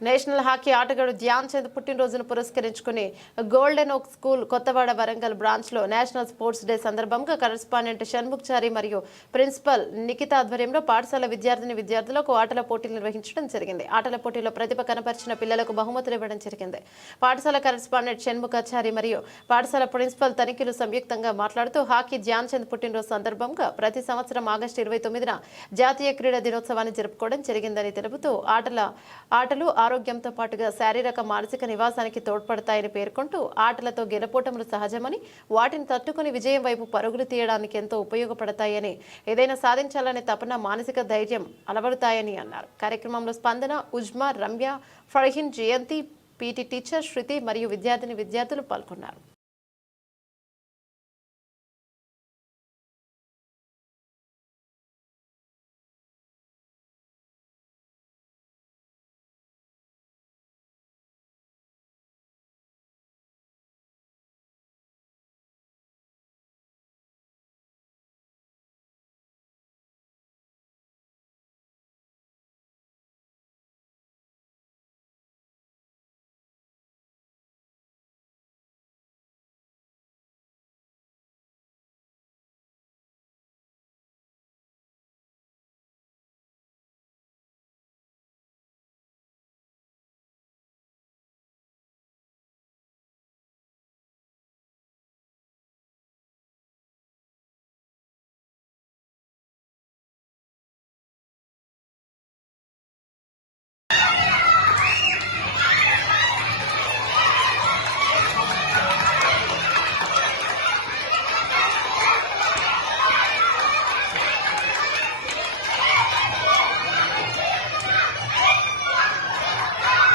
National hockey ఆటగాడు ధ్యాన్ చంద్ పుట్టినరోజును పురస్కరించుకుని golden oak school Kothawada Warangal బ్రాంచ్లో నేషనల్ స్పోర్ట్స్ డే సందర్భంగా కరెస్పాండెంట్ షణ్ముఖ్చారి మరియు ప్రిన్సిపల్ నిఖిత ఆధ్వర్యంలో పాఠశాల విద్యార్థిని విద్యార్థులకు ఆటల పోటీలు నిర్వహించడం జరిగింది. ఆటల పోటీలో ప్రతిభ కనపరిచిన పిల్లలకు బహుమతులు ఇవ్వడం జరిగింది. పాఠశాల కరెస్పాండెంట్ షణ్ముఖాచారి మరియు పాఠశాల ప్రిన్సిపల్ తనిఖీలు సంయుక్తంగా మాట్లాడుతూ హాకీ ధ్యాన్ చంద్ పుట్టినరోజు సందర్భంగా ప్రతి సంవత్సరం ఆగస్టు ఇరవై తొమ్మిదిన జాతీయ క్రీడా దినోత్సవాన్ని జరుపుకోవడం జరిగిందని తెలుపుతూ ఆటల ఆటలు ఆరోగ్యంతో పాటుగా శారీరక మానసిక నివాసానికి తోడ్పడతాయని పేర్కొంటూ ఆటలతో గెలపోటములు సహజమని వాటిని తట్టుకుని విజయం వైపు పరుగులు తీయడానికి ఎంతో ఉపయోగపడతాయని ఏదైనా సాధించాలనే తపన మానసిక ధైర్యం అలవడతాయని అన్నారు. కార్యక్రమంలో స్పందన ఉజ్మా రమ్య ఫర్హిన్ జయంతి పీటీ టీచర్ శృతి మరియు విద్యార్థిని విద్యార్థులు పాల్గొన్నారు.